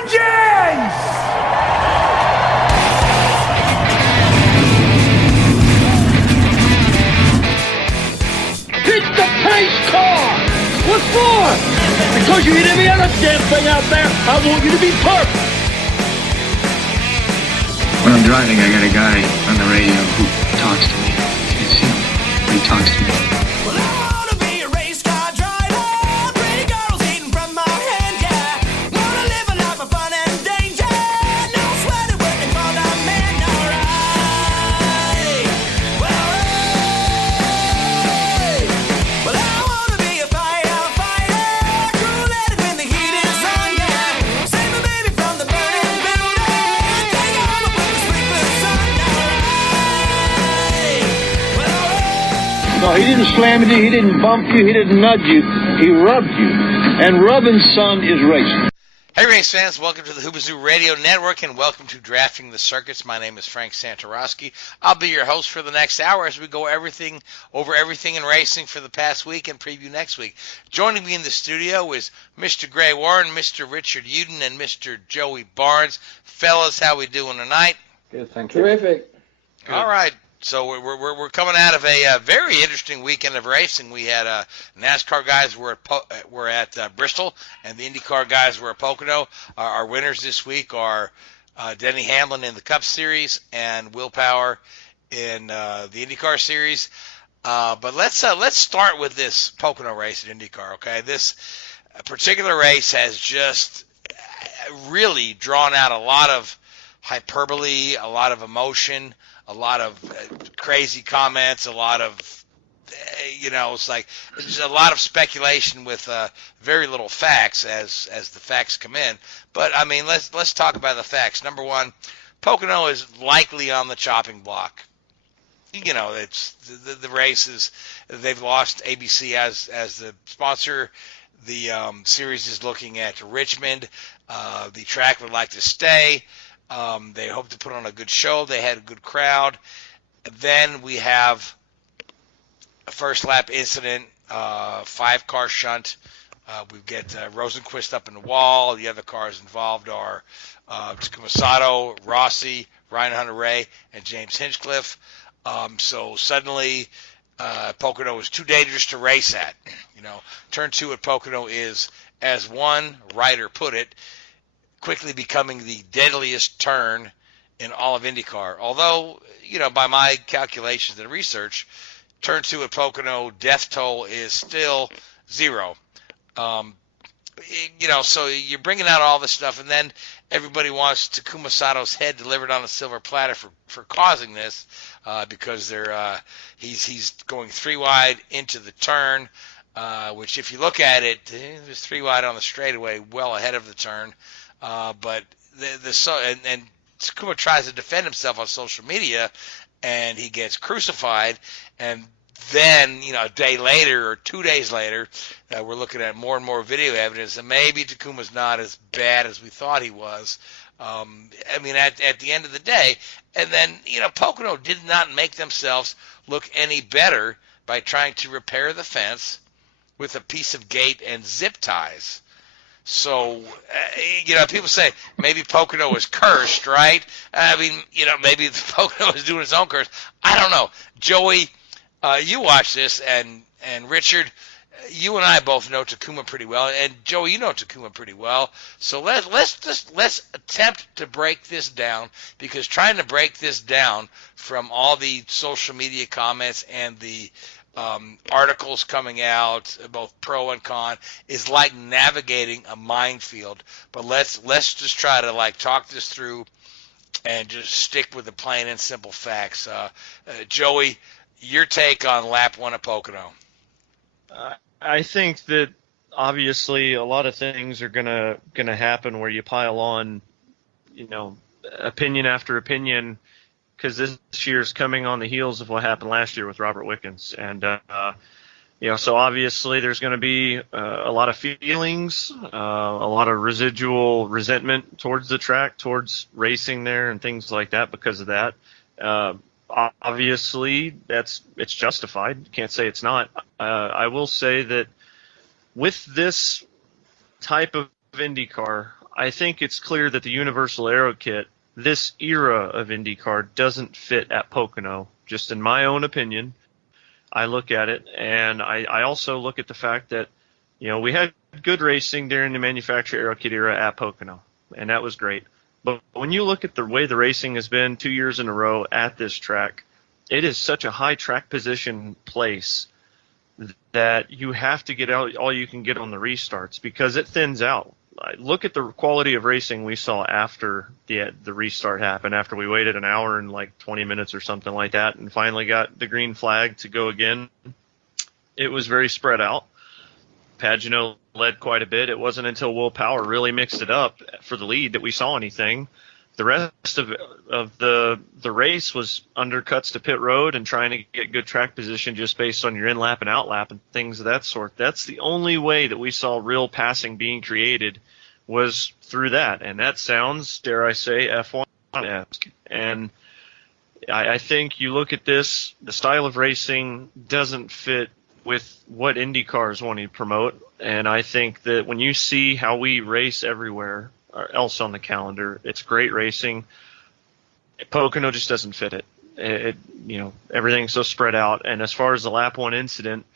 Engines! Hit the pace car! What for? Because you hit every other damn thing out there. I want you to be perfect. When I'm driving, I got a guy on the radio who talks to me. It's him. He talks to me. Well, I wanna be a race car driver. Pretty girls eating from my hand, yeah. Wanna live a life of fun and danger. No sweaty working for the man, alright. Well, I wanna be a firefighter. Cool-headed when the heat is on, yeah. Save a baby from the burning building. Take all the world's sleepless sun, alright. No, he didn't slam you, he didn't bump you, he didn't nudge you, he rubbed you. And rubbing, son, is racing. Hey race fans, welcome to the Hoobazoo Radio Network and welcome to Drafting the Circuits. My name is Frank Santoroski. I'll be your host for the next hour as we go over everything in racing for the past week and preview next week. Joining me in the studio is Mr. Gray Warren, Mr. Richard Youden, and Mr. Joey Barnes. Fellas, how we doing tonight? Good, thank you. Terrific. Good. All right. So we're coming out of a very interesting weekend of racing. We had NASCAR guys were at Bristol, and the Indycar guys were at Pocono. Our winners this week are Denny Hamlin in the Cup Series and Will Power in the Indycar Series. But let's start with this Pocono race at Indycar. Okay, this particular race has just really drawn out a lot of hyperbole, a lot of emotion, a lot of crazy comments, a lot of, it's like there's a lot of speculation with very little facts as the facts come in. But I mean, let's talk about the facts. Number one, Pocono is likely on the chopping block. You know, it's the races. They've lost ABC as the sponsor. The series is looking at Richmond. The track would like to stay. They hope to put on a good show. They had a good crowd. Then we have a first lap incident, 5-car shunt. We get Rosenquist up in the wall. The other cars involved are Takuma Sato, Rossi, Ryan Hunter-Ray, and James Hinchcliffe. So suddenly Pocono is too dangerous to race at. Turn 2 at Pocono is, as one writer put it, quickly becoming the deadliest turn in all of IndyCar. Although, by my calculations and research, turn 2 at Pocono death toll is still 0. So you're bringing out all this stuff, and then everybody wants Takuma Sato's head delivered on a silver platter for causing this, because he's going 3 wide into the turn, which if you look at it, there's 3 wide on the straightaway, well ahead of the turn. But and Takuma tries to defend himself on social media, and he gets crucified. And then, a day later or 2 days later, we're looking at more and more video evidence that maybe Takuma's not as bad as we thought he was. At the end of the day, and then, Pocono did not make themselves look any better by trying to repair the fence with a piece of gate and zip ties. So, people say maybe Pocono was cursed, right? Maybe Pocono was doing his own curse. I don't know. Joey, you watch this, and Richard, you and I both know Takuma pretty well, and Joey, you know Takuma pretty well. So let's attempt to break this down, because trying to break this down from all the social media comments and the articles coming out, both pro and con, is like navigating a minefield. But let's just try to talk this through and just stick with the plain and simple facts. Joey, your take on lap 1 of Pocono? I think that obviously a lot of things are gonna happen where you pile on, opinion after opinion, because this year's coming on the heels of what happened last year with Robert Wickens. And, so obviously there's going to be a lot of feelings, a lot of residual resentment towards the track, towards racing there and things like that because of that. Obviously, it's justified. Can't say it's not. I will say that with this type of IndyCar, I think it's clear that the Universal Aero Kit, this era of IndyCar, doesn't fit at Pocono. Just in my own opinion, I look at it, and I also look at the fact that, we had good racing during the manufacturer Aero Kit era at Pocono, and that was great. But when you look at the way the racing has been 2 years in a row at this track, it is such a high track position place that you have to get out all you can get on the restarts because it thins out. Look at the quality of racing we saw after the restart happened, after we waited an hour and like 20 minutes or something like that and finally got the green flag to go again. It was very spread out. Pagano led quite a bit. It wasn't until Will Power really mixed it up for the lead that we saw anything. The rest of the race was undercuts to pit road and trying to get good track position just based on your in-lap and out-lap and things of that sort. That's the only way that we saw real passing being created was through that. And that sounds, dare I say, F1-esque. And I think you look at this, the style of racing doesn't fit with what IndyCar is wanting to promote. And I think that when you see how we race everywhere else on the calendar, it's great racing. Pocono just doesn't fit it. Everything's so spread out. And as far as the lap one incident,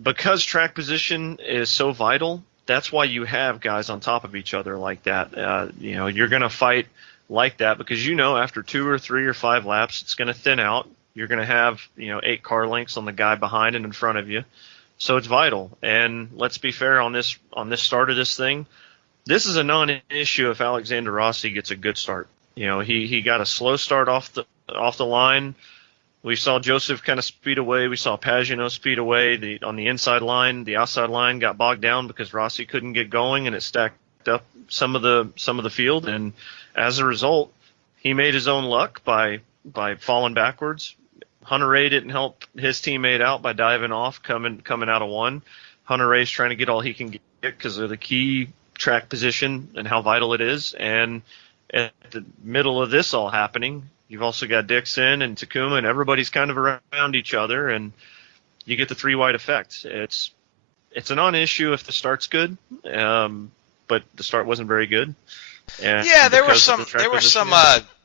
because track position is so vital, that's why you have guys on top of each other like that. You're going to fight like that because after 2 or 3 or 5 laps, it's going to thin out. You're going to have 8 car lengths on the guy behind and in front of you. So it's vital. And let's be fair on this start of this thing. This is a non-issue if Alexander Rossi gets a good start. He got a slow start off the line. We saw Joseph kind of speed away. We saw Pagano speed away. On the inside line, the outside line got bogged down because Rossi couldn't get going, and it stacked up some of the field. And as a result, he made his own luck by falling backwards. Hunter Ray didn't help his teammate out by diving off, coming out of one. Hunter Ray's trying to get all he can get because of the key track position and how vital it is. And at the middle of this all happening, you've also got Dixon and Takuma, and everybody's kind of around each other, and you get the 3 wide effect. It's a non-issue if the start's good, but the start wasn't very good. And there were some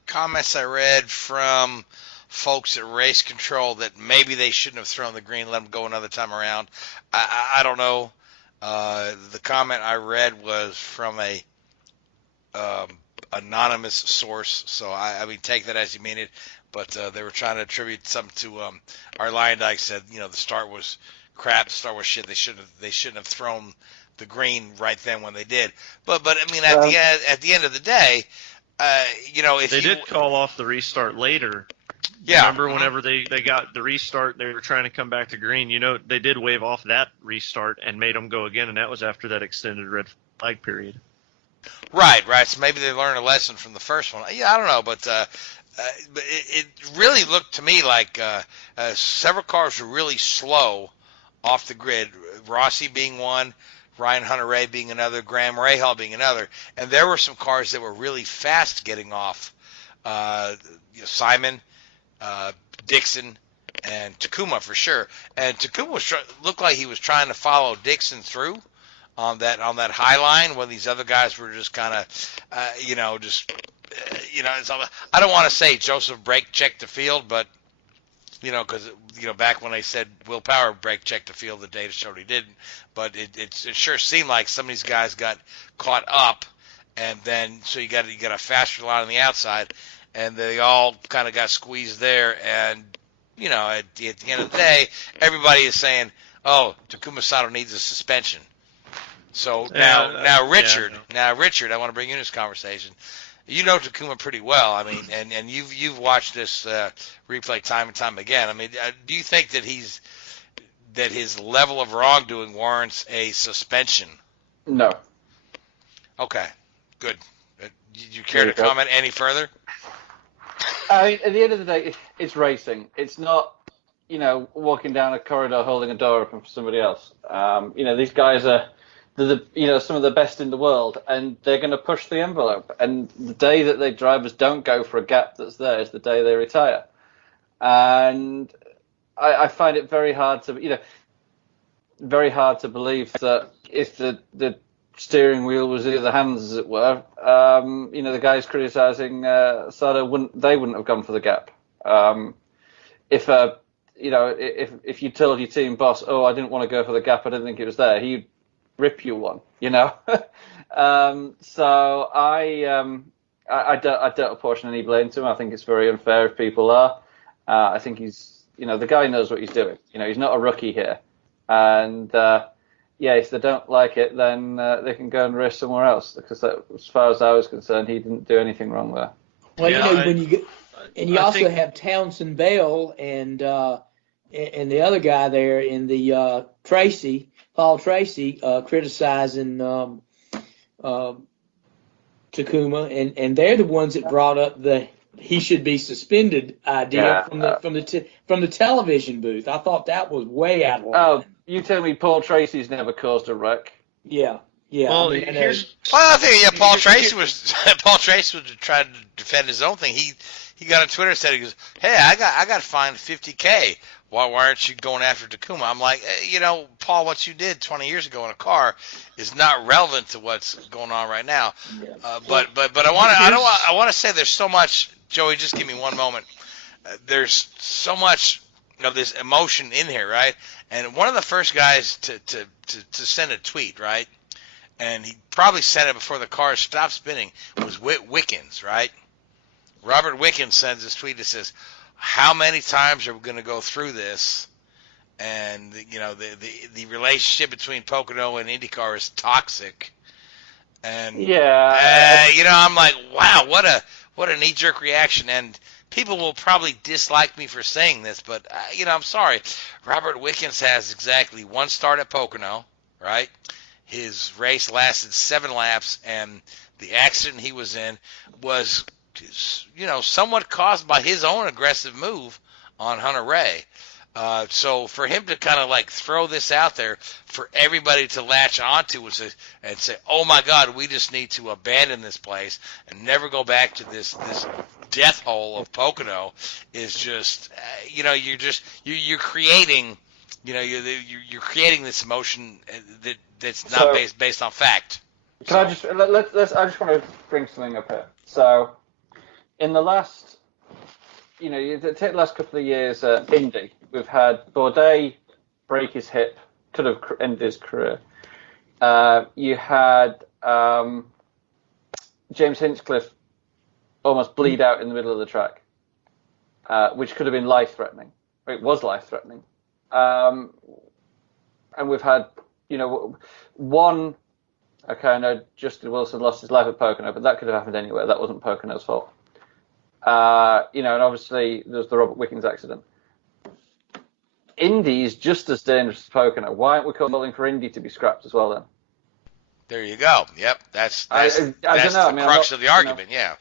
comments I read from folks at Race Control that maybe they shouldn't have thrown the green, let them go another time around. I don't know. The comment I read was from a anonymous source, so I mean take that as you mean it. But they were trying to attribute something to our Lion Dyke said the start was crap, the start was shit. They shouldn't have thrown the green right then when they did. But I mean at the end of the day, if they did call off the restart later. Yeah. Remember whenever they got the restart, they were trying to come back to green. They did wave off that restart and made them go again, and that was after that extended red flag period. Right. So maybe they learned a lesson from the first one. Yeah, I don't know, but it really looked to me like several cars were really slow off the grid. Rossi being one, Ryan Hunter-Ray being another, Graham Rahal being another, and there were some cars that were really fast getting off. Simon, Dixon, and Takuma for sure. And Takuma looked like he was trying to follow Dixon through on that high line when these other guys were just kind of, I don't want to say Joseph brake checked the field, but because back when they said Will Power brake checked the field, the data showed he didn't. But it sure seemed like some of these guys got caught up, and then so you got a faster line on the outside. And they all kind of got squeezed there. And, at the end of the day, everybody is saying, oh, Takuma Sato needs a suspension. So now Richard, I want to bring you in this conversation. You know Takuma pretty well. I mean, and you've watched this replay time and time again. I mean, do you think that his level of wrongdoing warrants a suspension? No. Okay, good. Do you care to comment any further? I mean, at the end of the day, it's racing. It's not, walking down a corridor holding a door open for somebody else. These guys are, some of the best in the world, and they're going to push the envelope. And the day that their drivers don't go for a gap that's there is the day they retire. And I find it very hard to believe that if the steering wheel was the other hands, as it were. The guys criticising Sada wouldn't have gone for the gap. If you told your team boss, oh, I didn't want to go for the gap, I didn't think it was there, he'd rip you one, So I don't apportion any blame to him. I think it's very unfair if people are. I think he's, the guy knows what he's doing. He's not a rookie here. And if they don't like it, then they can go and race somewhere else. Because as far as I was concerned, he didn't do anything wrong there. Well, when you get, and you also have Townsend Bell and the other guy there in the Paul Tracy, criticizing Takuma, and they're the ones that brought up the he should be suspended idea from the television booth. I thought that was way out of line. Oh, you tell me Paul Tracy's never caused a wreck? Yeah. Well, I think Paul Tracy was trying to defend his own thing. He got on Twitter and said, he goes, hey, I got fined $50K. Why aren't you going after Takuma? I'm like, Paul, what you did 20 years ago in a car is not relevant to what's going on right now. Yeah. But I want to say there's so much. Joey, just give me one moment. There's so much of this emotion in here, right? And one of the first guys to send a tweet, right? And he probably sent it before the car stopped spinning, was Wickens, right? Robert Wickens sends this tweet that says, how many times are we going to go through this? And, the relationship between Pocono and IndyCar is toxic. And, I'm like, wow, what a knee-jerk reaction. And people will probably dislike me for saying this, but, I'm sorry. Robert Wickens has exactly one start at Pocono, right? His race lasted 7 laps, and the accident he was in was, somewhat caused by his own aggressive move on Hunter Ray. So for him to kind of like throw this out there for everybody to latch onto and say, oh my God, we just need to abandon this place and never go back to this death hole of Pocono is just, you're creating, you're creating this emotion that's not based on fact. I just want to bring something up here. So, in the last, you take the last couple of years at Indy, we've had Bourdais break his hip, could have ended his career. You had James Hinchcliffe almost bleed out in the middle of the track, which could have been life-threatening. It was life-threatening. And we've had, one. Okay, I know Justin Wilson lost his life at Pocono, but that could have happened anywhere. That wasn't Pocono's fault. And obviously there's the Robert Wickens accident. Indy is just as dangerous as Pocono. Why aren't we calling for Indy to be scrapped as well then? There you go. Yep, that's the crux of the argument. Yeah.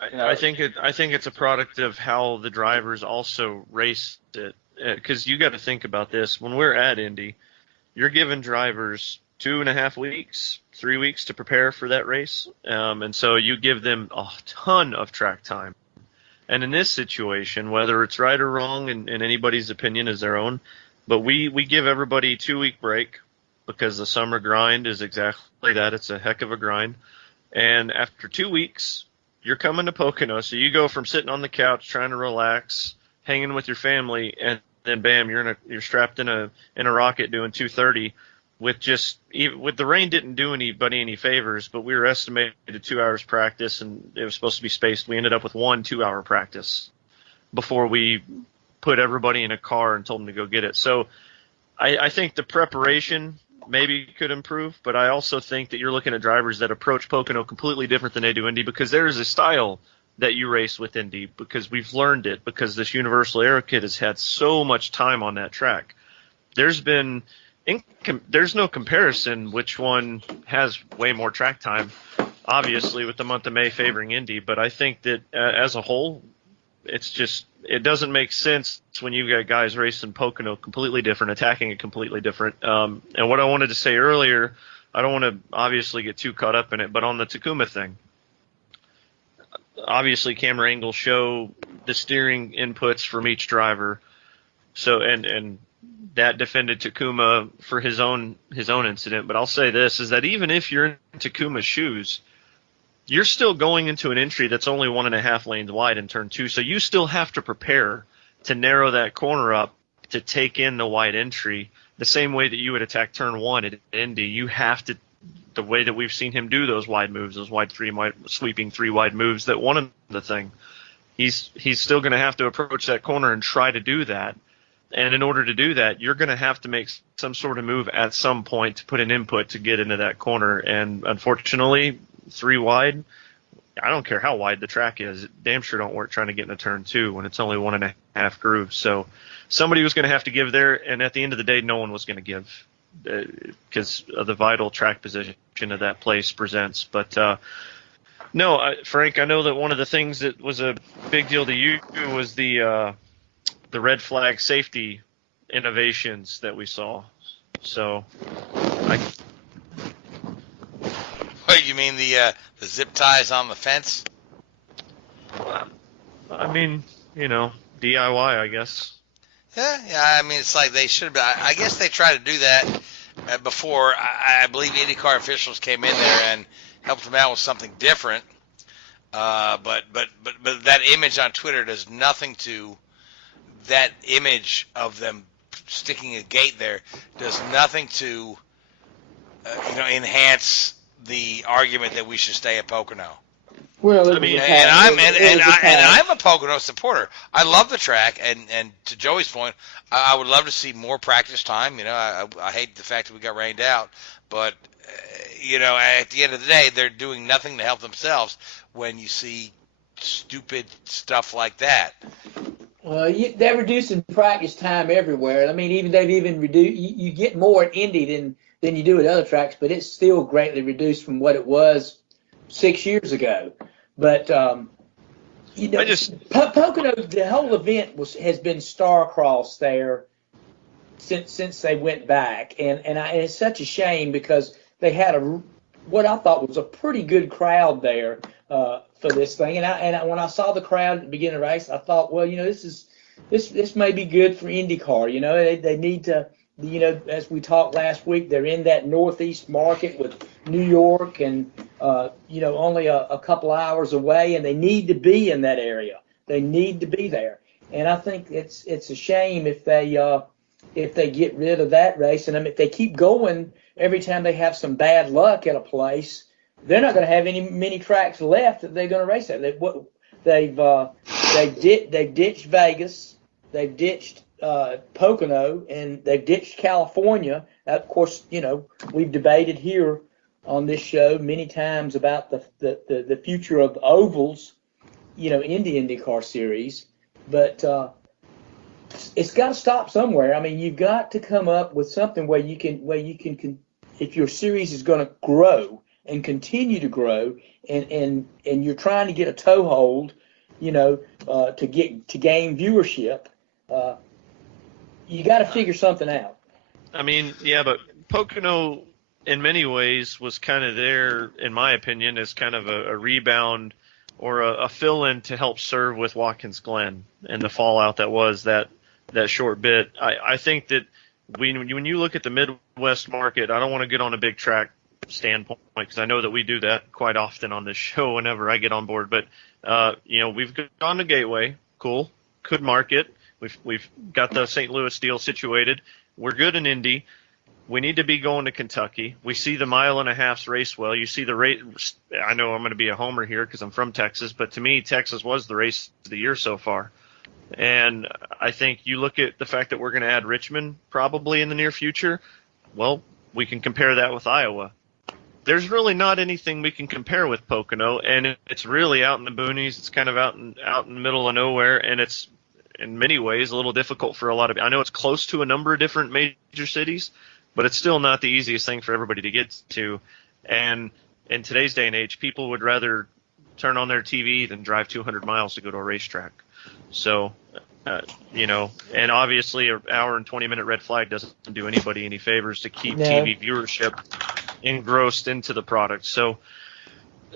I think it's a product of how the drivers also raced it. Because you got to think about this. When we're at Indy, you're giving drivers 2.5 weeks, 3 weeks to prepare for that race. And so you give them a ton of track time. And in this situation, whether it's right or wrong, and anybody's opinion is their own, but we give everybody a 2-week break because the summer grind is exactly that. It's a heck of a grind. And after 2 weeks, you're coming to Pocono. So you go from sitting on the couch trying to relax, hanging with your family, and then bam, you're strapped in a rocket doing 230. With the rain didn't do anybody any favors, but we were estimated 2 hours practice, and it was supposed to be spaced. We ended up with 1 2-hour practice before we put everybody in a car and told them to go get it. So I think the preparation maybe could improve, but I also think that you're looking at drivers that approach Pocono completely different than they do Indy, because there is a style that you race with Indy, because we've learned it, because this Universal Aero Kit has had so much time on that track. There's no comparison which one has way more track time, obviously, with the month of May favoring Indy. But I think that as a whole, it doesn't make sense when you've got guys racing Pocono completely different, attacking it completely different. And what I wanted to say earlier, I don't want to obviously get too caught up in it, but on the Takuma thing, obviously camera angles show the steering inputs from each driver. So, and that defended Takuma for his own incident. But I'll say this, is that even if you're in Takuma's shoes, you're still going into an entry that's only 1.5 lanes wide in turn 2. So you still have to prepare to narrow that corner up to take in the wide entry the same way that you would attack turn 1 at Indy. You have to, the way that we've seen him do those wide moves, those sweeping 3 wide moves that won the thing. He's still going to have to approach that corner and try to do that. And in order to do that, you're going to have to make some sort of move at some point to put an input to get into that corner. And unfortunately, 3 wide, I don't care how wide the track is, it damn sure don't work trying to get into turn 2 when it's only 1.5 grooves. So somebody was going to have to give there, and at the end of the day, no one was going to give because of the vital track position that that place presents. But no, Frank, I know that one of the things that was a big deal to you was the red flag safety innovations that we saw. So, What, you mean the zip ties on the fence? I mean, DIY, I guess. Yeah. I mean, it's like they should have. I guess they tried to do that before. I believe IndyCar officials came in there and helped them out with something different. But that image on Twitter does nothing to. That image of them sticking a gate there does nothing to, enhance the argument that we should stay at Pocono. Well, I'm a Pocono supporter. I love the track, and to Joey's point, I would love to see more practice time. I hate the fact that we got rained out, but at the end of the day, they're doing nothing to help themselves when you see stupid stuff like that. Well, they're reducing practice time everywhere. I mean, they've even reduced. You get more at Indy than you do at other tracks, but it's still greatly reduced from what it was 6 years ago. But Pocono, the whole event has been star-crossed there since they went back, and it's such a shame because they had what I thought was a pretty good crowd there for this thing. And when I saw the crowd at the beginning of the race, I thought, well, this may be good for IndyCar. They need to, as we talked last week, they're in that Northeast market with New York and only a couple hours away, and they need to be in that area. They need to be there. And I think it's a shame if they get rid of that race. And I mean, if they keep going every time they have some bad luck at a place, they're not going to have many tracks left that they're going to race at. They've ditched Vegas, they've ditched Pocono, and they've ditched California. Of course, we've debated here on this show many times about the future of the ovals, in the IndyCar Series, but it's got to stop somewhere. I mean, you've got to come up with something where you can if your series is going to grow and continue to grow, and you're trying to get a toehold, to gain viewership, you got to figure something out. I mean, yeah, but Pocono in many ways was kind of there, in my opinion, as kind of a rebound or a fill-in to help serve with Watkins Glen and the fallout that was that short bit. I think that when you look at the Midwest market, I don't want to get on a big track standpoint because I know that we do that quite often on this show whenever I get on board. But we've gone to Gateway, cool, good market. We've got the St. Louis deal situated. We're good in Indy. We need to be going to Kentucky. We see the 1.5 miles race well. You see the race. I know I'm going to be a homer here because I'm from Texas, but to me, Texas was the race of the year so far. And I think you look at the fact that we're going to add Richmond probably in the near future. Well, we can compare that with Iowa. There's really not anything we can compare with Pocono, and it's really out in the boonies. It's kind of out in the middle of nowhere, and it's in many ways a little difficult for a lot of. I know it's close to a number of different major cities, but it's still not the easiest thing for everybody to get to. And in today's day and age, people would rather turn on their TV than drive 200 miles to go to a racetrack. So, and obviously an hour and 20-minute red flag doesn't do anybody any favors to keep TV viewership engrossed into the product. So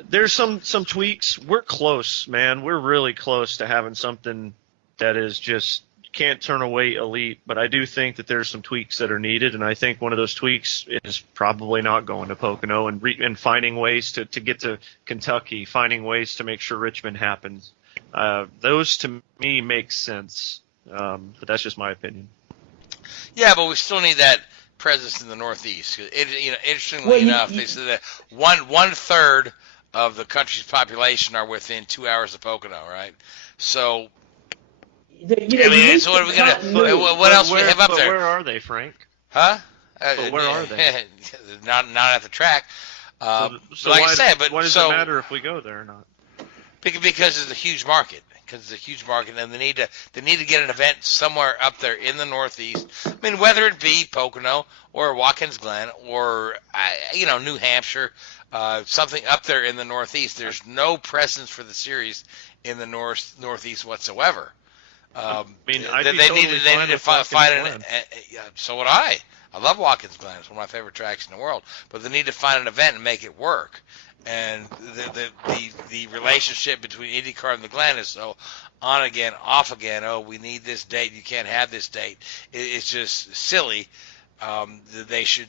there's some tweaks. We're close, man. We're really close to having something that is just can't turn away elite, but I do think that there's some tweaks that are needed, and I think one of those tweaks is probably not going to Pocono and finding ways to get to Kentucky, finding ways to make sure Richmond happens. Those to me make sense, but that's just my opinion. Yeah, but we still need that presence in the Northeast. Interestingly enough, they said that one third of the country's population are within 2 hours of Pocono, right? So, so what are we gonna? What else do we have up there? Where are they, Frank? Huh? But where are they? not at the track. So like why, I said, but why does it matter if we go there or not? Because it's a huge market. And they need to get an event somewhere up there in the Northeast. I mean, whether it be Pocono or Watkins Glen or New Hampshire, something up there in the Northeast. There's no presence for the series in the Northeast whatsoever. I mean, they need to find an. So would I. I love Watkins Glen. It's one of my favorite tracks in the world. But they need to find an event and make it work. And the relationship between IndyCar and the Glen is so on again, off again. Oh, we need this date. You can't have this date. It's just silly. IndyCar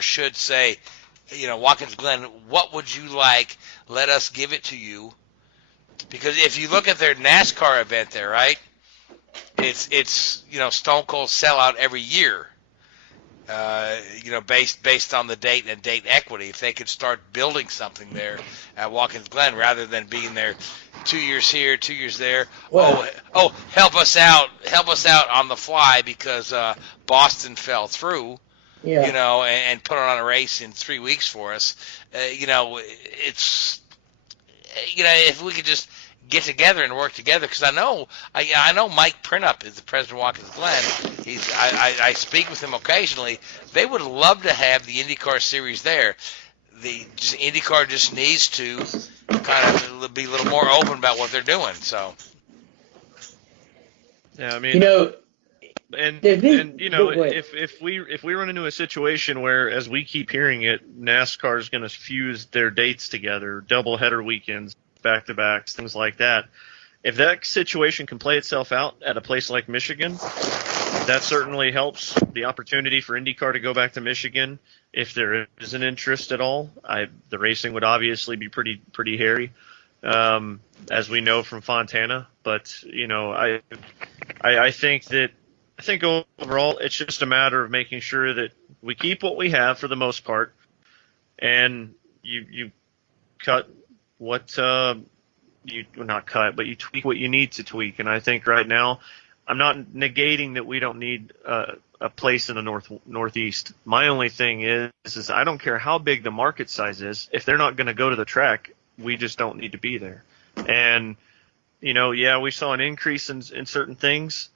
should say, Watkins Glen, what would you like? Let us give it to you. Because if you look at their NASCAR event there, right? It's Stone Cold sellout every year. Based on the date and date equity. If they could start building something there at Watkins Glen rather than being there 2 years here, 2 years there. Well, Help us out on the fly because Boston fell through. Yeah. And put on a race in 3 weeks for us. It's if we could just get together and work together, because I know Mike Printup is the president of Watkins Glen. I speak with him occasionally. They would love to have the IndyCar Series there. IndyCar just needs to kind of be a little more open about what they're doing. So, yeah, I mean, if we run into a situation where, as we keep hearing it, NASCAR is going to fuse their dates together, double header weekends, back-to-backs, things like that. If that situation can play itself out at a place like Michigan, that certainly helps the opportunity for IndyCar to go back to Michigan. If there is an interest at all, the racing would obviously be pretty hairy, as we know from Fontana. But I think overall it's just a matter of making sure that we keep what we have for the most part, and you cut what you not cut, but you tweak what you need to tweak. And I think right now, I'm not negating that we don't need a place in the Northeast. My only thing is I don't care how big the market size is. If they're not going to go to the track, we just don't need to be there. And we saw an increase in certain things,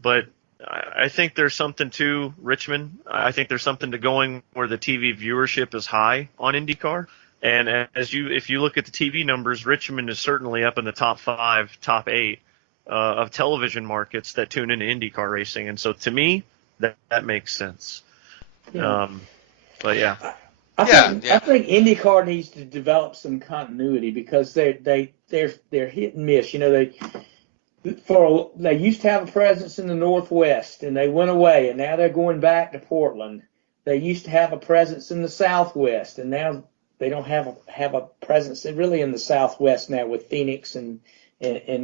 but I think there's something to Richmond. I think there's something to going where the TV viewership is high on IndyCar. And if you look at the TV numbers, Richmond is certainly up in the top 5, top 8 of television markets that tune into IndyCar racing. And so to me, that makes sense. Yeah. But yeah. I think IndyCar needs to develop some continuity, because they're hit and miss. They used to have a presence in the Northwest, and they went away, and now they're going back to Portland. They used to have a presence in the Southwest, and now they don't have a presence really in the Southwest now, with Phoenix and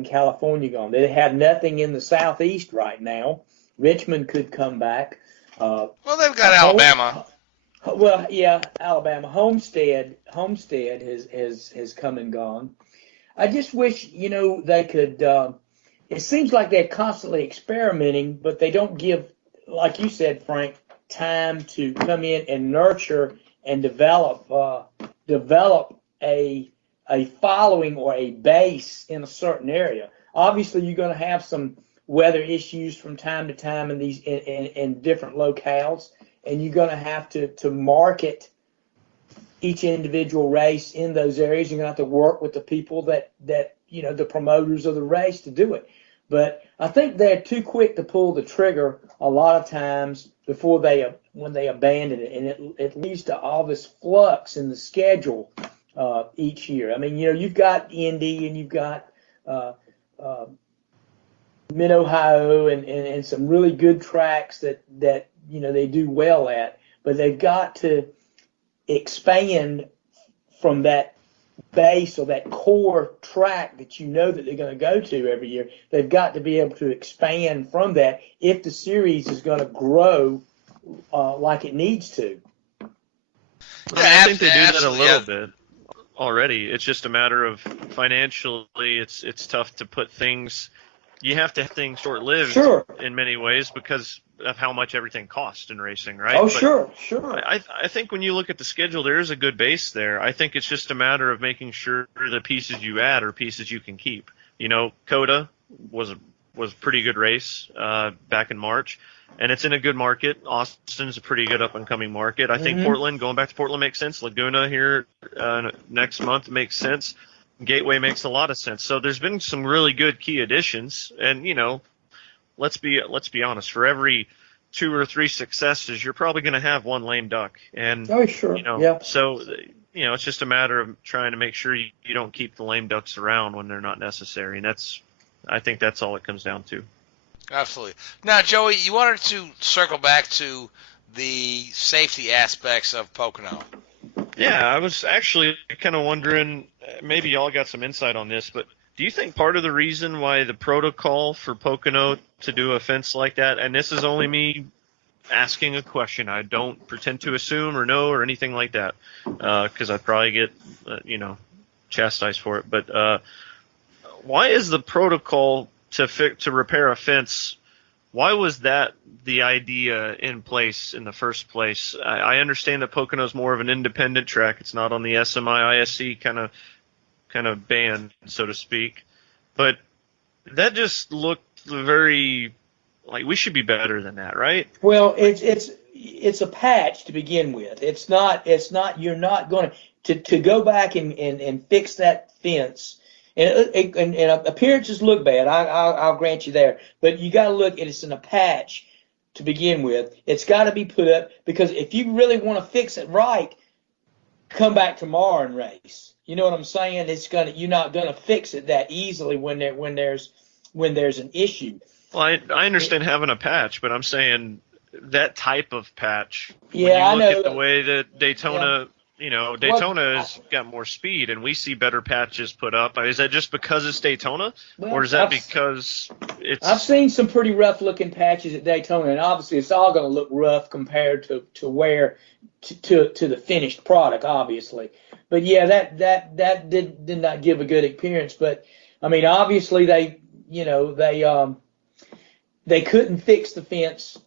California gone. They have nothing in the Southeast right now. Richmond could come back. Well, they've got Alabama. Well, yeah, Alabama. Homestead has come and gone. I just wish they could. It seems like they're constantly experimenting, but they don't give, like you said, Frank, time to come in and nurture and develop a following or a base in a certain area. Obviously, you're going to have some weather issues from time to time in these in different locales, and you're going to have to market each individual race in those areas. You're going to have to work with the people that the promoters of the race to do it. But I think they're too quick to pull the trigger a lot of times when they abandon it, and it leads to all this flux in the schedule each year. I mean, you've got Indy and you've got Mid-Ohio and some really good tracks that they do well at, but they've got to expand from that base or that core track that that they're going to go to every year. They've got to be able to expand from that if the series is going to grow like it needs to. I think they do that a little bit already. It's just a matter of financially, it's tough to put things. You have to have things short-lived in many ways because of how much everything costs in racing, right? Oh, but sure. I think when you look at the schedule, there is a good base there. I think it's just a matter of making sure the pieces you add are pieces you can keep. COTA was a pretty good race back in March, and it's in a good market. Austin's a pretty good up-and-coming market. I think Portland, going back to Portland, makes sense. Laguna here next month makes sense. Gateway makes a lot of sense. So there's been some really good key additions, and let's be honest. For every 2 or 3 successes, you're probably going to have one lame duck. And so it's just a matter of trying to make sure you don't keep the lame ducks around when they're not necessary. And I think that's all it comes down to. Absolutely. Now, Joey, you wanted to circle back to the safety aspects of Pocono. Yeah, I was actually kind of wondering, maybe y'all got some insight on this, but do you think part of the reason why the protocol for Pocono to do a fence like that, and this is only me asking a question, I don't pretend to assume or know or anything like that, because I'd probably get, chastised for it, but why is the protocol to repair a fence, why was that the idea in place in the first place? I understand that Pocono is more of an independent track. It's not on the SMI ISC kind of band, so to speak. But that just looked very like we should be better than that, right? Well, it's a patch to begin with. It's not. You're not going to go back and fix that fence. And appearances look bad. I'll grant you there, but you got to look at it's in a patch to begin with. It's got to be put up because if you really want to fix it right, come back tomorrow and race. You know what I'm saying? You're not gonna fix it that easily when there's an issue. Well, I understand having a patch, but I'm saying that type of patch. Yeah, when you I look know. at the way that Daytona. Yeah. Daytona has got more speed, and we see better patches put up. Is that just because it's Daytona, or is that because it's? I've seen some pretty rough-looking patches at Daytona, and obviously it's all going to look rough compared to the finished product, obviously. But yeah, that did not give a good appearance. But I mean, obviously they couldn't fix the fence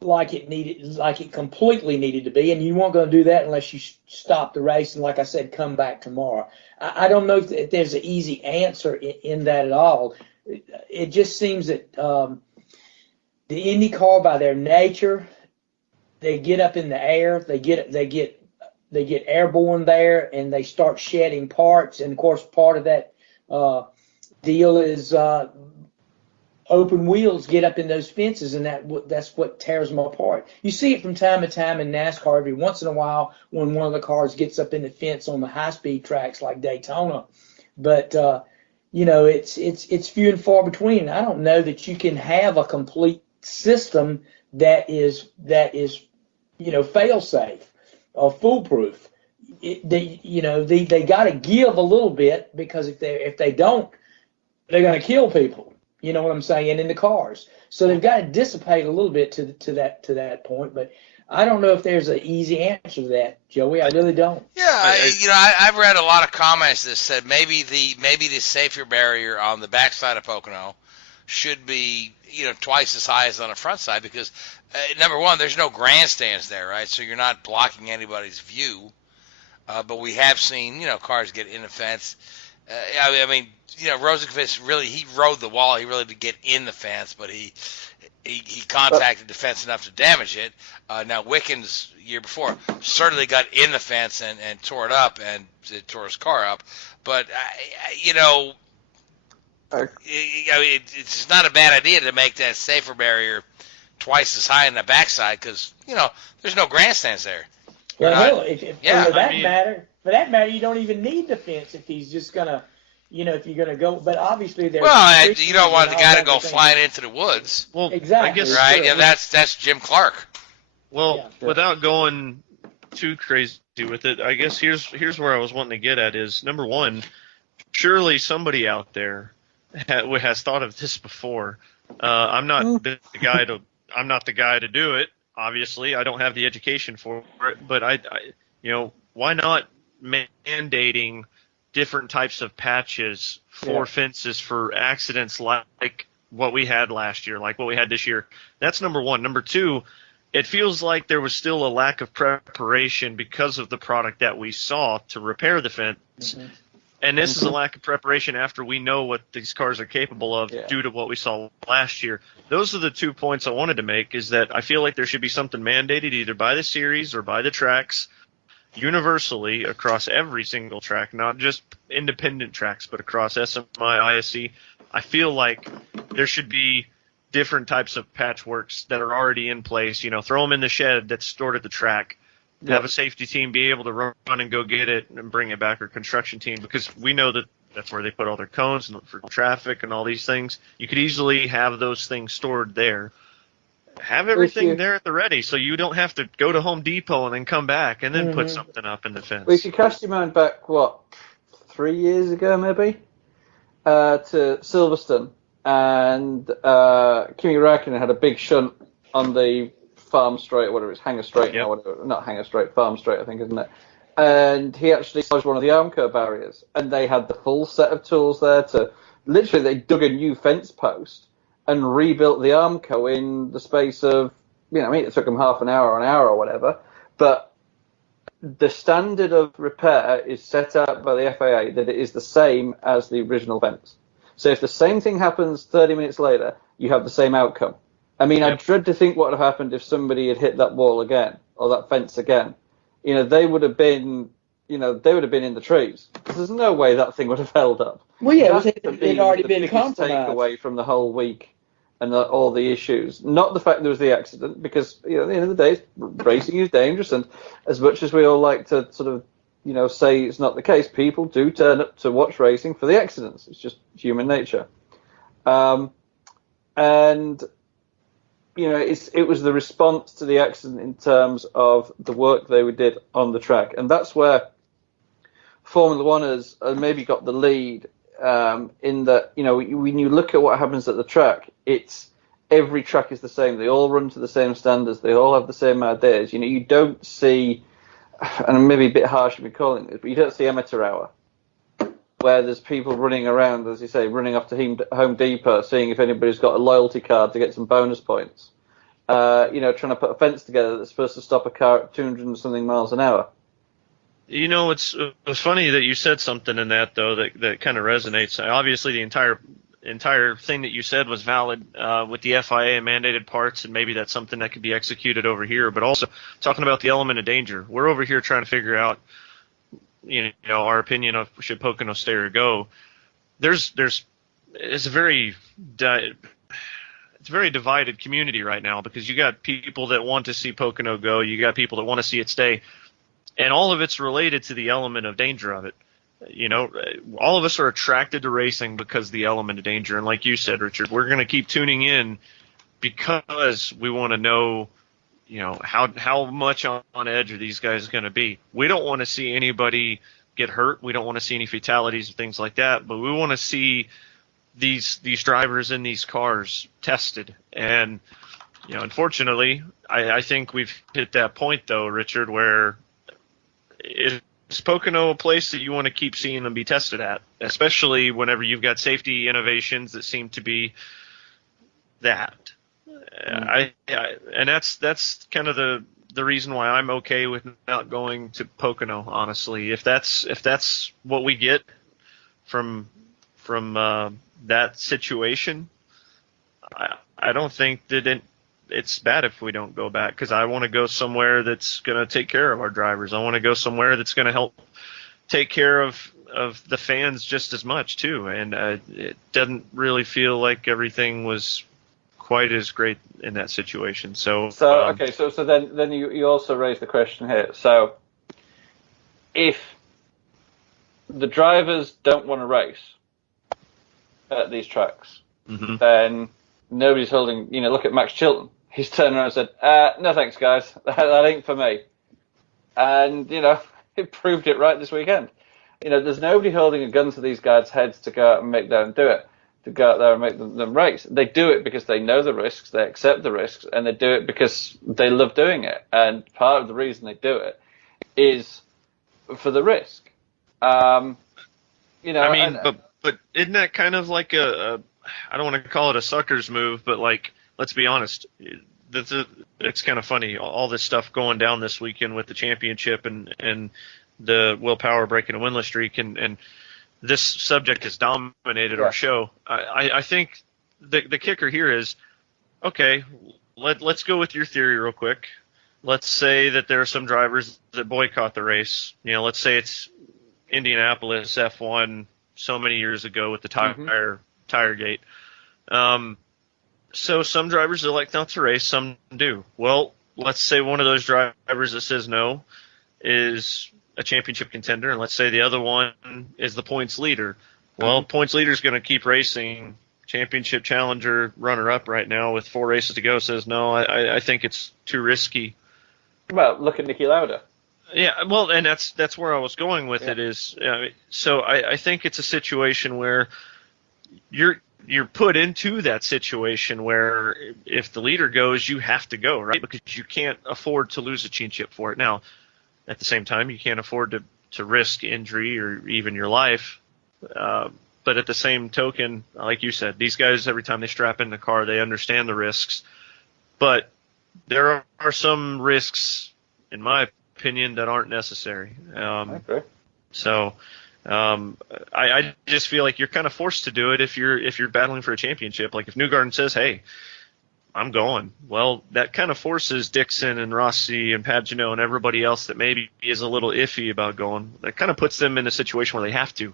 like it completely needed to be, and you weren't going to do that unless you stop the race and, like I said, come back tomorrow. I don't know if there's an easy answer in that at all. It just seems that the IndyCar, by their nature, they get up in the air, they get airborne there, and they start shedding parts. And of course, part of that deal is open wheels get up in those fences, and that's what tears them apart. You see it from time to time in NASCAR every once in a while when one of the cars gets up in the fence on the high-speed tracks like Daytona. But it's few and far between. I don't know that you can have a complete system that is fail-safe or foolproof. They got to give a little bit, because if they don't, they're going to kill people. You know what I'm saying, in the cars. So they've got to dissipate a little bit to that point. But I don't know if there's an easy answer to that, Joey. I really don't. Yeah, I've read a lot of comments that said maybe the safety barrier on the backside of Pocono should be twice as high as on the front side, because number one, there's no grandstands there, right? So you're not blocking anybody's view. But we have seen cars get in the fence. I mean, Rosenqvist he rode the wall. He really did get in the fence, but he contacted the fence enough to damage it. Now Wickens year before certainly got in the fence and tore it up, and it tore his car up. But it's not a bad idea to make that safer barrier twice as high in the backside, because there's no grandstands there. Well, for that matter, you don't even need the fence if he's just gonna, if you're going to go, but obviously there's. Well, you don't want the restrictions guy to and go all that flying into the woods, Well, Exactly. I guess right? Sure. Yeah, that's Jim Clark. Well, Yeah. without going too crazy with it, I guess here's where I was wanting to get at is, number one, surely somebody out there has thought of this before. I'm not the guy to do it. Obviously, I don't have the education for it, but I why not mandating different types of patches for fences for accidents like what we had last year, like what we had this year? That's number one. Number two, it feels like there was still a lack of preparation because of the product that we saw to repair the fence. Mm-hmm. And this is a lack of preparation after we know what these cars are capable of due to what we saw last year. Those are the 2 points I wanted to make, is that I feel like there should be something mandated either by the series or by the tracks universally across every single track, not just independent tracks, but across SMI, ISC. I feel like there should be different types of patchworks that are already in place. Throw them in the shed that's stored at the track. Have a safety team be able to run and go get it and bring it back, or construction team, because we know that that's where they put all their cones and for traffic and all these things. You could easily have those things stored there. Have everything there at the ready, so you don't have to go to Home Depot and then come back and then put something up in the fence. Well, if you cast your mind back, 3 years ago maybe, to Silverstone, and Kimi Räikkönen had a big shunt on the farm straight, or whatever it's, Hanger Straight, or whatever, not Hanger Straight, Farm Straight, I think, isn't it? And he actually dislodged one of the Armco barriers, and they had the full set of tools there to, literally, they dug a new fence post and rebuilt the Armco in the space of, it took them half an hour or whatever, but the standard of repair is set out by the FAA that it is the same as the original fence. So if the same thing happens 30 minutes later, you have the same outcome. I dread to think what would have happened if somebody had hit that wall again, or that fence again. They would have been, in the trees. There's no way that thing would have held up. Well, yeah, it had already been compromised. Takeaway from the whole week and all the issues. Not the fact there was the accident, because at the end of the day, racing is dangerous, and as much as we all like to sort of say it's not the case, people do turn up to watch racing for the accidents. It's just human nature. And it was the response to the accident in terms of the work they did on the track, and that's where Formula One has maybe got the lead. In that, when you look at what happens at the track, every track is the same. They all run to the same standards. They all have the same ideas. You don't see, and maybe a bit harsh to be calling this, but you don't see amateur hour, where there's people running around, as you say, running off to Home Depot, seeing if anybody's got a loyalty card to get some bonus points. Trying to put a fence together that's supposed to stop a car at 200 and something miles an hour. It's funny that you said something in that, though, that kind of resonates. Obviously, the entire thing that you said was valid with the FIA and mandated parts, and maybe that's something that could be executed over here. But also talking about the element of danger, we're over here trying to figure out, our opinion of should Pocono stay or go. It's a very divided community right now, because you got people that want to see Pocono go, you got people that want to see it stay. And all of it's related to the element of danger of it. All of us are attracted to racing because of the element of danger. And like you said, Richard, we're going to keep tuning in because we want to know, how much on edge are these guys going to be. We don't want to see anybody get hurt. We don't want to see any fatalities and things like that. But we want to see these drivers in these cars tested. And, unfortunately, I think we've hit that point, though, Richard, where is Pocono a place that you want to keep seeing them be tested at, especially whenever you've got safety innovations that seem to be that. And that's kind of the reason why I'm okay with not going to Pocono, honestly. If that's what we get from that situation, I don't think that it's bad if we don't go back, because I want to go somewhere that's going to take care of our drivers. I want to go somewhere that's going to help take care of the fans just as much too. And it doesn't really feel like everything was quite as great in that situation. So then you also raised the question here. So if the drivers don't want to race, at these tracks, Mm-hmm. then nobody's holding. Look at Max Chilton. He's turned around and said, "No thanks, guys. That ain't for me." And it proved it right this weekend. There's nobody holding a gun to these guys' heads to go out and make them do it, to go out there and make them race. They do it because they know the risks, they accept the risks, and they do it because they love doing it. And part of the reason they do it is for the risk. I mean, but isn't that kind of like a I don't want to call it a sucker's move, but like, let's be honest, it's kind of funny, all this stuff going down this weekend with the championship and the Will Power breaking a winless streak, and this subject has dominated our show. I think the kicker here is, okay, let's go with your theory real quick. Let's say that there are some drivers that boycott the race. Let's say it's Indianapolis F1 so many years ago with the tire gate. So some drivers elect not to race, some do. Well, let's say one of those drivers that says no is a championship contender, and let's say the other one is the points leader. Well, points leader is going to keep racing. Championship challenger runner-up right now with 4 races to go says, no, I think it's too risky. Well, look at Niki Lauda. Yeah, well, and that's where I was going with it is, so I think it's a situation where you're put into that situation where if the leader goes, you have to go, right? Because you can't afford to lose a championship for it. Now, at the same time, you can't afford to risk injury or even your life. But at the same token, like you said, these guys, every time they strap in the car, they understand the risks. But there are some risks, in my opinion, that aren't necessary. Okay. So I just feel like you're kind of forced to do it if you're battling for a championship. Like if Newgarden says, "Hey, I'm going," well, that kind of forces Dixon and Rossi and Pagenaud and everybody else that maybe is a little iffy about going. That kind of puts them in a situation where they have to.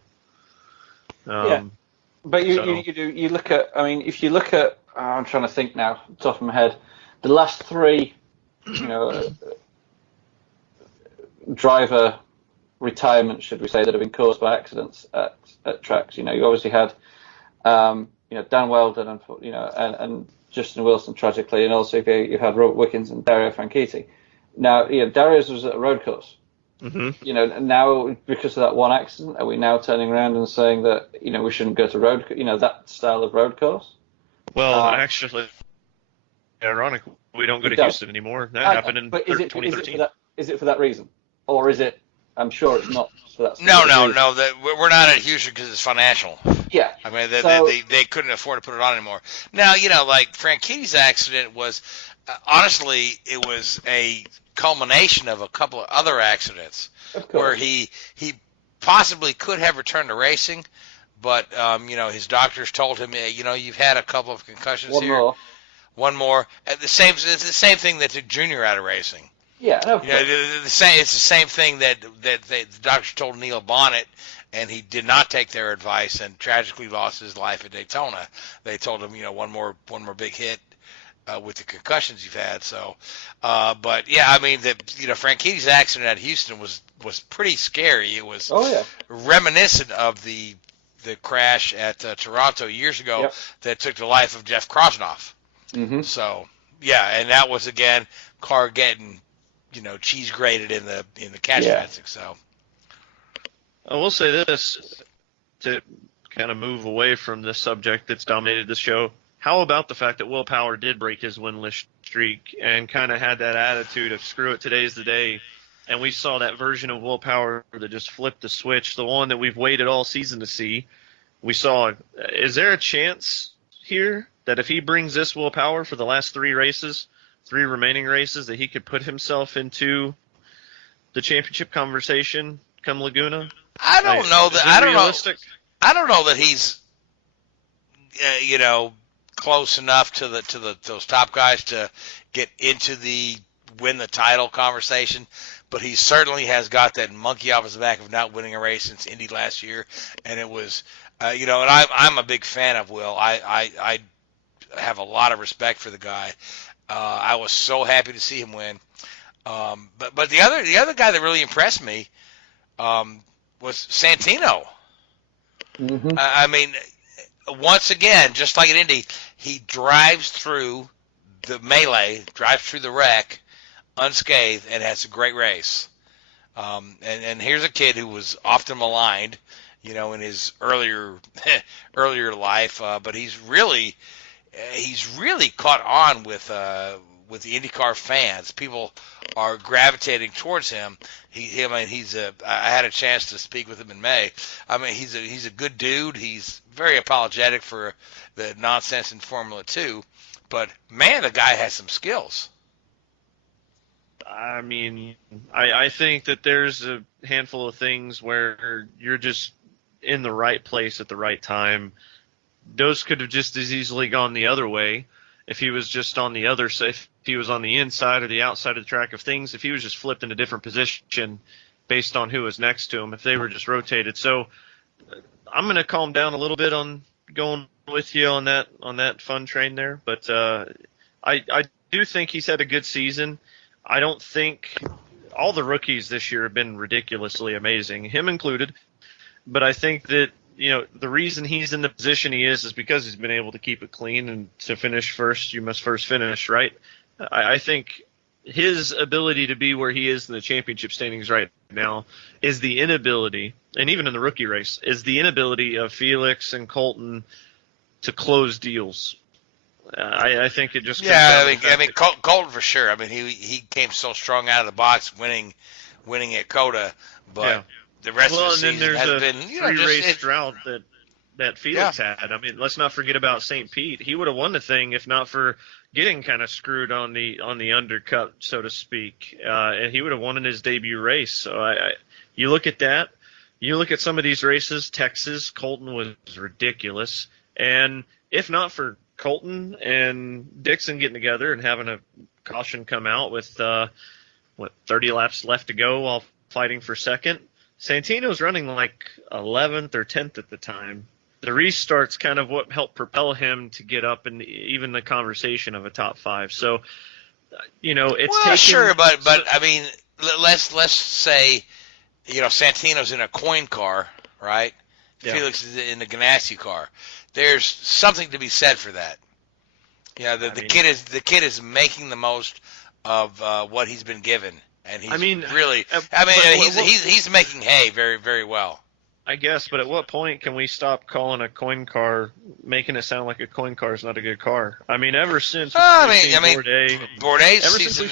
But you look at. I mean, if you look at, I'm trying to think now, top of my head, the last 3, driver retirements, should we say, that have been caused by accidents at tracks. You obviously had, Dan Weldon and Justin Wilson tragically, and also you had Robert Wickens and Dario Franchitti. Now, Dario's was at a road course. Mm-hmm. Now because of that one accident, are we now turning around and saying that we shouldn't go to road, that style of road course? Well, actually, ironic, we don't go to Houston anymore. That happened in 2013. Is it for that reason, or is it? I'm sure it's not for that. No. We're not at Houston because it's financial. Yeah. I mean, they couldn't afford to put it on anymore. Now, like Franchitti's accident was, honestly, it was a culmination of a couple of other accidents where he possibly could have returned to racing, but his doctors told him, you've had a couple of concussions here. One more. It's the same thing that took Junior out of racing. Yeah, no, it's the same thing that the doctors told Neil Bonnet, and he did not take their advice and tragically lost his life at Daytona. They told him, one more big hit with the concussions you've had. So, but yeah, I mean, Franchitti's accident at Houston was pretty scary. It was reminiscent of the crash at Toronto years ago that took the life of Jeff Krosnoff. Mm-hmm. So yeah, and that was again car getting cheese grated in the catch fencing. So I will say this to kind of move away from this subject that's dominated the show. How about the fact that Will Power did break his winless streak and kind of had that attitude of screw it, today's the day, and we saw that version of Will Power that just flipped the switch, the one that we've waited all season to see. We saw. Is there a chance here that if he brings this Will Power for the last 3 remaining races, that he could put himself into the championship conversation come Laguna? I don't know that. I don't know that he's, close enough to those top guys to get into the win the title conversation. But he certainly has got that monkey off his back of not winning a race since Indy last year, and it was, and I'm a big fan of Will. I have a lot of respect for the guy. I was so happy to see him win. But the other guy that really impressed me was Santino. Mm-hmm. I mean, once again, just like at Indy, he drives through the melee, drives through the wreck unscathed, and has a great race. And here's a kid who was often maligned, in his earlier life, but he's really caught on with the IndyCar fans. People are gravitating towards him. I had a chance to speak with him in May. I mean, he's a good dude. He's very apologetic for the nonsense in Formula 2, but man, the guy has some skills. I mean, I think that there's a handful of things where you're just in the right place at the right time. Those could have just as easily gone the other way if he was just on the other side, if he was on the inside or the outside of the track of things, if he was just flipped in a different position based on who was next to him, if they were just rotated. So I'm going to calm down a little bit on going with you on that fun train there. But I do think he's had a good season. I don't think all the rookies this year have been ridiculously amazing, him included. But I think that, the reason he's in the position he is because he's been able to keep it clean, and to finish first, you must first finish, right? I think his ability to be where he is in the championship standings right now is the inability, and even in the rookie race, is the inability of Felix and Colton to close deals. I think it just comes down to the fact that Colton for sure. I mean, he came so strong out of the box, winning at Coda, but. Yeah. The rest of the season has been, three-race drought that Felix had. I mean, let's not forget about St. Pete. He would have won the thing if not for getting kind of screwed on the undercut, so to speak. And he would have won in his debut race. So you look at that. You look at some of these races. Texas, Colton was ridiculous. And if not for Colton and Dixon getting together and having a caution come out with 30 laps left to go while fighting for second. Santino's running like 11th or 10th at the time. The restart's kind of what helped propel him to get up in even the conversation of a top 5. So, it's taken. Sure, but I mean, let's say, Santino's in a coin car, right? Yeah. Felix is in the Ganassi car. There's something to be said for that. The kid is making the most of what he's been given. And he's he's making hay very, very well. I guess, but at what point can we stop calling a coin car, making it sound like a coin car is not a good car? I mean, ever since we've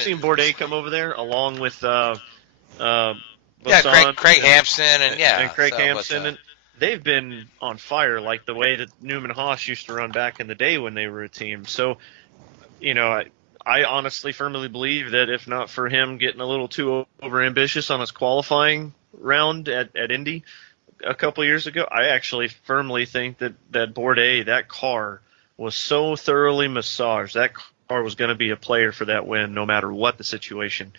seen Bourdais come over there, along with Craig Hampson and Craig Hampson, and they've been on fire like the way that Newman Haas used to run back in the day when they were a team. So, I honestly firmly believe that if not for him getting a little too overambitious on his qualifying round at Indy a couple years ago, I actually firmly think that Bourdais, that car, was so thoroughly massaged. That car was going to be a player for that win no matter what the situation,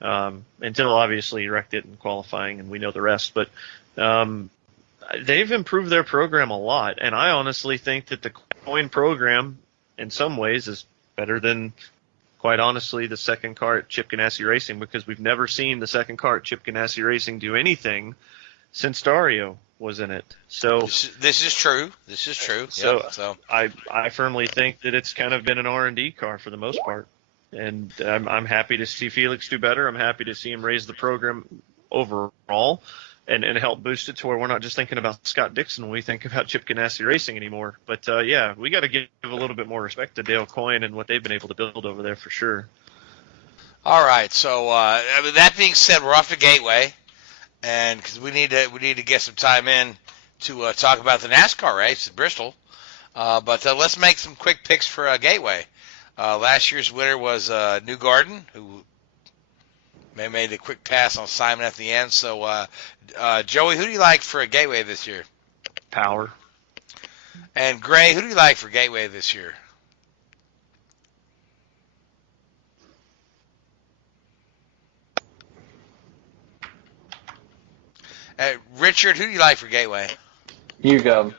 until obviously he wrecked it in qualifying, and we know the rest. But they've improved their program a lot, and I honestly think that the coin program in some ways is better than, quite honestly, the second car at Chip Ganassi Racing, because we've never seen the second car at Chip Ganassi Racing do anything since Dario was in it. So this is true. So I firmly think that it's kind of been an R&D car for the most part, and I'm happy to see Felix do better. I'm happy to see him raise the program overall. And help boost it to where we're not just thinking about Scott Dixon when we think about Chip Ganassi Racing anymore. But, we got to give a little bit more respect to Dale Coyne and what they've been able to build over there for sure. All right. So that being said, we're off to Gateway, and because we need to get some time in to talk about the NASCAR race at Bristol. But let's make some quick picks for Gateway. Last year's winner was Newgarden, who made a quick pass on Simon at the end. So, Joey, who do you like for a Gateway this year? Power. And Gray, who do you like for Gateway this year? Richard, who do you like for Gateway? You go.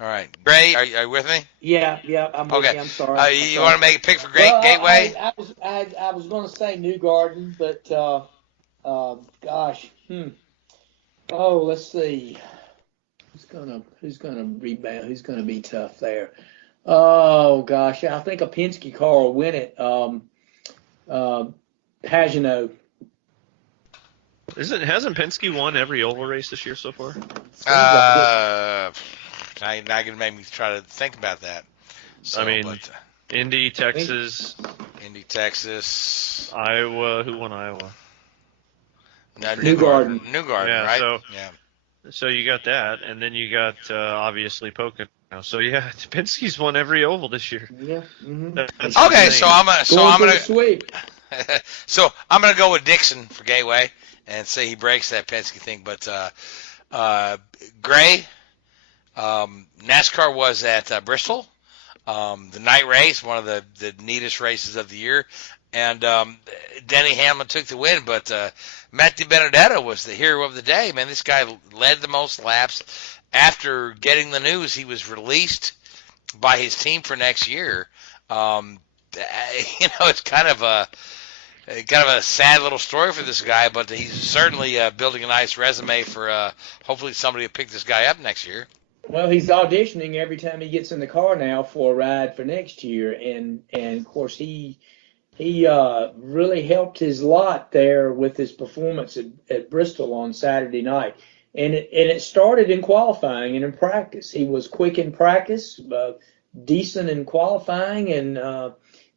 All right. Gray, are you with me? Yeah, I'm with you. I'm sorry. You want to make a pick for Gateway? I was going to say Newgarden, but gosh, let's see. gonna rebound? Who's gonna be tough there? Oh gosh, I think a Penske car will win it. Pagano. Hasn't Penske won every oval race this year so far? Now you're gonna make me try to think about that. So, I mean, Indy, Texas, Iowa. Who won Iowa? Newgarden. Newgarden, Yeah, right? So you got that, and then you got obviously Pocono. So yeah, Penske's won every oval this year. Yeah. Mm-hmm. That's Okay, insane. so I'm gonna go with Dixon for Gateway and say he breaks that Penske thing. But Gray, NASCAR was at Bristol, the night race, one of the neatest races of the year, and Denny Hamlin took the win. But Matt DiBenedetto was the hero of the day. Man, this guy led the most laps. After getting the news, he was released by his team for next year. It's kind of a sad little story for this guy, but he's certainly building a nice resume for hopefully somebody will pick this guy up next year. Well, he's auditioning every time he gets in the car now for a ride for next year, and of course he really helped his lot there with his performance at Bristol on Saturday night. And it started in qualifying and in practice. He was quick in practice, decent in qualifying, and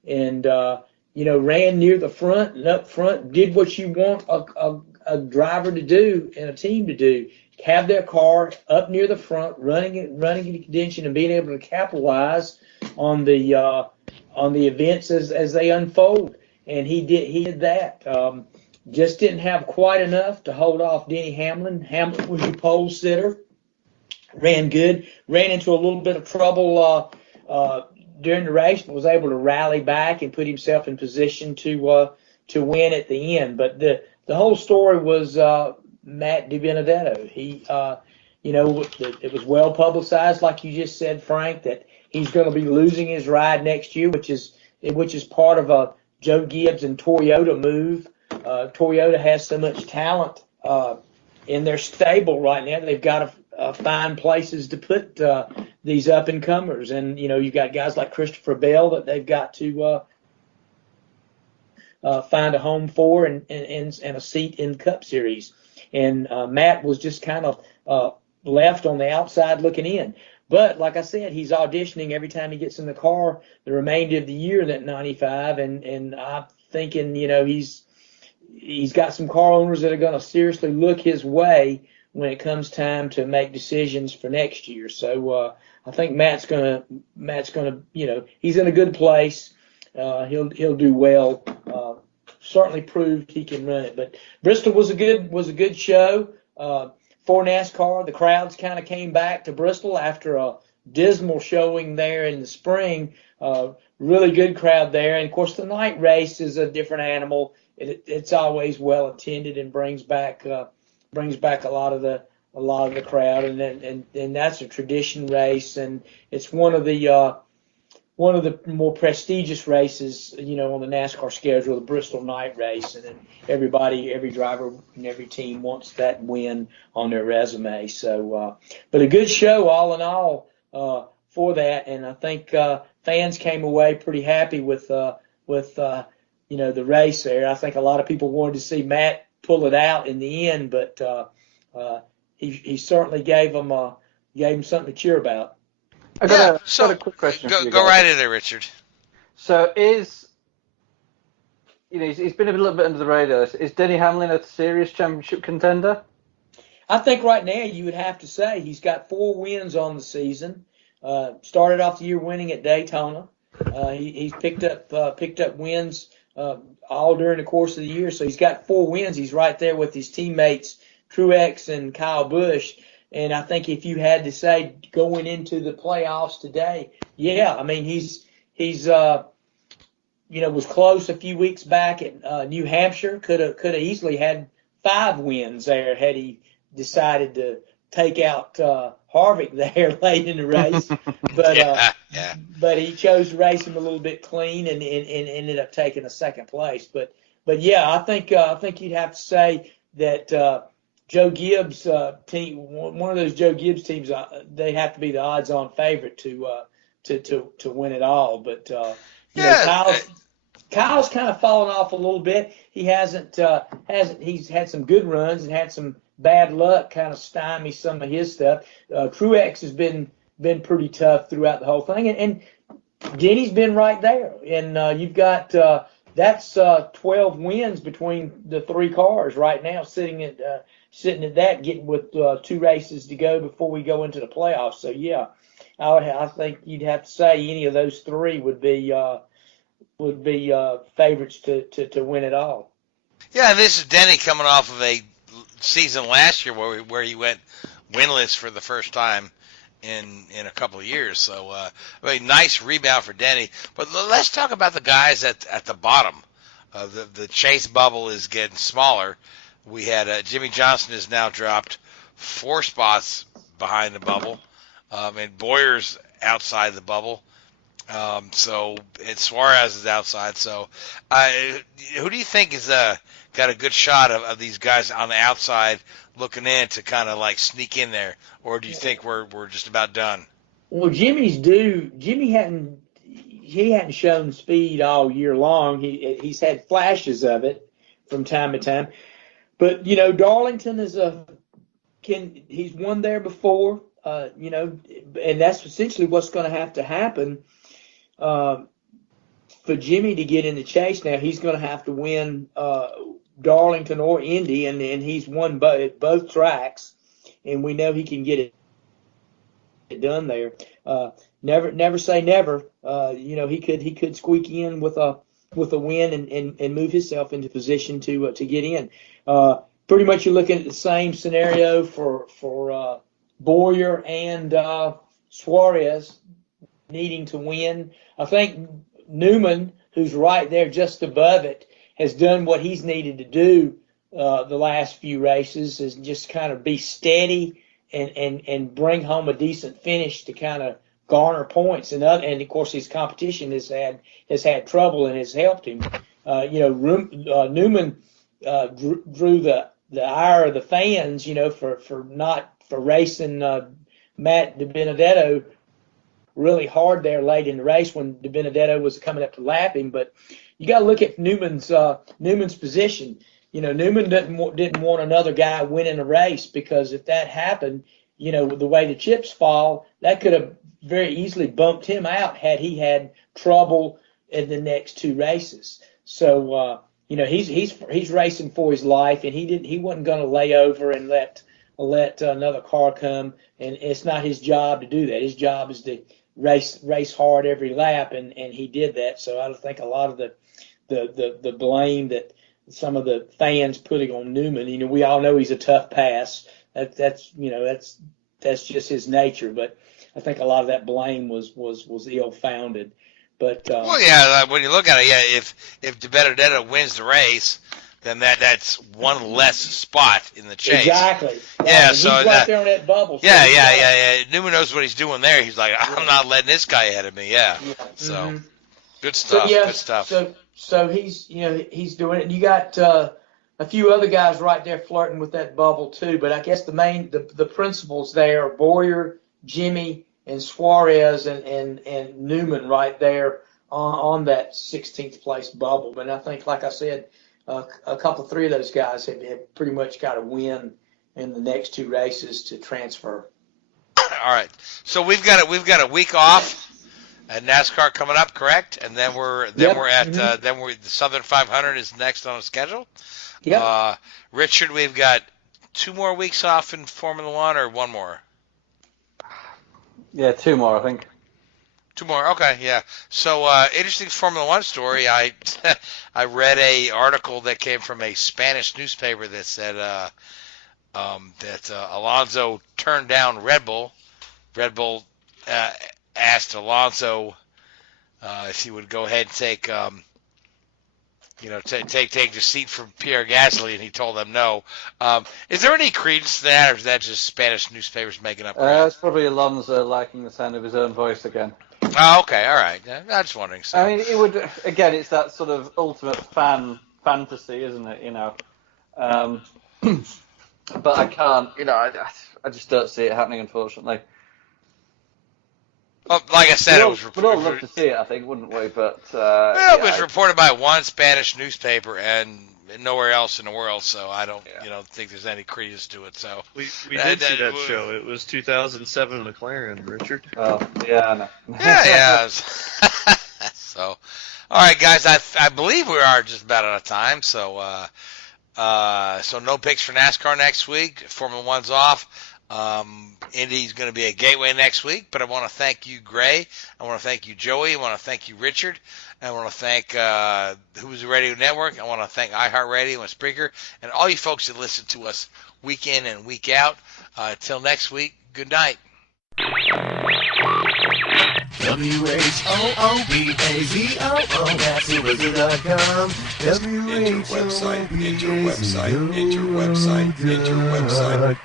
ran near the front and up front. Did what you want a driver to do and a team to do: have their car up near the front, running in contention, and being able to capitalize on the events as they unfold. And he did that. Just didn't have quite enough to hold off Denny Hamlin. Hamlin was your pole sitter. Ran good. Ran into a little bit of trouble during the race, but was able to rally back and put himself in position to win at the end. But the whole story was Matt DiBenedetto. It was well publicized, like you just said, Frank, that he's going to be losing his ride next year, which is part of a Joe Gibbs and Toyota move. Toyota has so much talent in their stable right now. They've got to find places to put these up-and-comers. And, you've got guys like Christopher Bell that they've got to find a home for and a seat in the Cup Series. And Matt was just kind of left on the outside looking in. But like I said, he's auditioning every time he gets in the car the remainder of the year in that 95. And I'm thinking, he's got some car owners that are going to seriously look his way when it comes time to make decisions for next year. So I think Matt's gonna he's in a good place. He'll do well. Certainly proved he can run it. But Bristol was a good show for NASCAR. The crowds kind of came back to Bristol after a dismal showing there in the spring. Really good crowd there. And of course the night race is a different animal. It's always well attended and brings back a lot of the crowd, and that's a tradition race, and it's one of the more prestigious races, on the NASCAR schedule, the Bristol night race, and then every driver and every team wants that win on their resume. So, but a good show all in all for that, and I think fans came away pretty happy with the race there. I think a lot of people wanted to see Matt pull it out in the end, but he certainly gave them something to cheer about. I got a quick question. Go right in there, Richard. So he's been a little bit under the radar. Is Denny Hamlin a serious championship contender? I think right now you would have to say he's got 4 wins on the season. Started off the year winning at Daytona. He's picked up wins all during the course of the year. So he's got 4 wins. He's right there with his teammates Truex and Kyle Busch. And I think if you had to say going into the playoffs today, yeah, I mean he's was close a few weeks back at New Hampshire. Could have easily had 5 wins there had he decided to take out Harvick there late in the race. But but he chose to race him a little bit clean and ended up taking a second place. But yeah, I think you'd have to say that Joe Gibbs team, one of those Joe Gibbs teams, they have to be the odds-on favorite to win it all. But you know, Yeah. Kyle's kind of fallen off a little bit. He hasn't he's had some good runs and had some bad luck kind of stymie some of his stuff. Truex has been pretty tough throughout the whole thing, and Denny's been right there. And you've got that's 12 wins between the three cars right now, sitting at that, getting with 2 races to go before we go into the playoffs. So yeah, I think you'd have to say any of those 3 would be favorites to win it all. Yeah, this is Denny coming off of a season last year where he went winless for the first time in a couple of years. So a nice rebound for Denny. But let's talk about the guys at the bottom. The chase bubble is getting smaller. We had Jimmy Johnson has now dropped 4 spots behind the bubble, and Boyer's outside the bubble. So and Suarez is outside. So who do you think is got a good shot of these guys on the outside looking in to kind of like sneak in there, or do you think we're just about done? Well, Jimmy hadn't shown speed all year long. He's had flashes of it from time to time, but you know, Darlington he's won there before. You know, and that's essentially what's going to have to happen for Jimmy to get in the chase. Now he's going to have to win Darlington or Indy, and he's won both tracks, and we know he can get it done there. Never say never. You know, he could squeak in with a win and move himself into position to get in. Pretty much you're looking at the same scenario for Boyer and Suarez needing to win. I think Newman, who's right there just above it, has done what he's needed to do the last few races, is just kind of be steady and bring home a decent finish to kind of garner points. And of course his competition has had trouble and has helped him. You know, Newman drew the ire of the fans, you know, for racing Matt DiBenedetto really hard there late in the race when DiBenedetto was coming up to lap him. But you got to look at Newman's position. You know, Newman didn't want another guy winning a race, because if that happened, you know, with the way the chips fall, that could have very easily bumped him out had he had trouble in the next 2 races. So you know, he's racing for his life, and he wasn't going to lay over and let another car come. And it's not his job to do that. His job is to race hard every lap, and he did that. So I think a lot of the blame that some of the fans putting on Newman, you know, we all know he's a tough pass. That's just his nature. But I think a lot of that blame was ill-founded. But well, yeah, when you look at it, yeah, if DiBenedetto wins the race, then that's one less spot in the chase. Exactly. Yeah, he's so right there on that bubble. So yeah. Newman knows what he's doing there. He's like, I'm not letting this guy ahead of me. Yeah. So good stuff. Good stuff. So he's doing it. And you got a few other guys right there flirting with that bubble too. But I guess the principals there are Boyer, Jimmy, and Suarez and Newman right there on that 16th place bubble. But I think, like I said, a couple, 3 of those guys have pretty much got to win in the next 2 races to transfer. All right. So we've got a week off at NASCAR coming up, correct? And then we're at the Southern 500 is next on the schedule. Yep. Richard, we've got 2 more weeks off in Formula One, or 1 more? Yeah, 2 more, I think. 2 more, okay, yeah. So, interesting Formula One story. I read a article that came from a Spanish newspaper that said that Alonso turned down Red Bull. Red Bull asked Alonso if he would go ahead and take the seat from Pierre Gasly, and he told them no. Is there any credence to that, or is that just Spanish newspapers making up? It's probably Alonso liking the sound of his own voice again. Oh, okay, all right. I'm just wondering. So. I mean, it would, again, it's that sort of ultimate fan fantasy, isn't it? You know, but I can't. I just don't see it happening, unfortunately. Well, like I said, We'd all love to see it, I think, wouldn't we? But it was reported by one Spanish newspaper and nowhere else in the world, so I don't, think there's any credence to it. So we did see that show. It was 2007 McLaren, Richard. Oh, yeah, I know. Yeah. So, all right, guys, I believe we are just about out of time. So, so no picks for NASCAR next week. Formula One's off. Indy's going to be a gateway next week, but I want to thank you, Gray. I want to thank you, Joey. I want to thank you, Richard. I want to thank Who's the Radio Network. I want to thank iHeartRadio and Spreaker, and all you folks that listen to us week in and week out. Till next week, good night. WHOOBAZOO, that's Subaru.com. Enter website, enter website, enter website, enter website.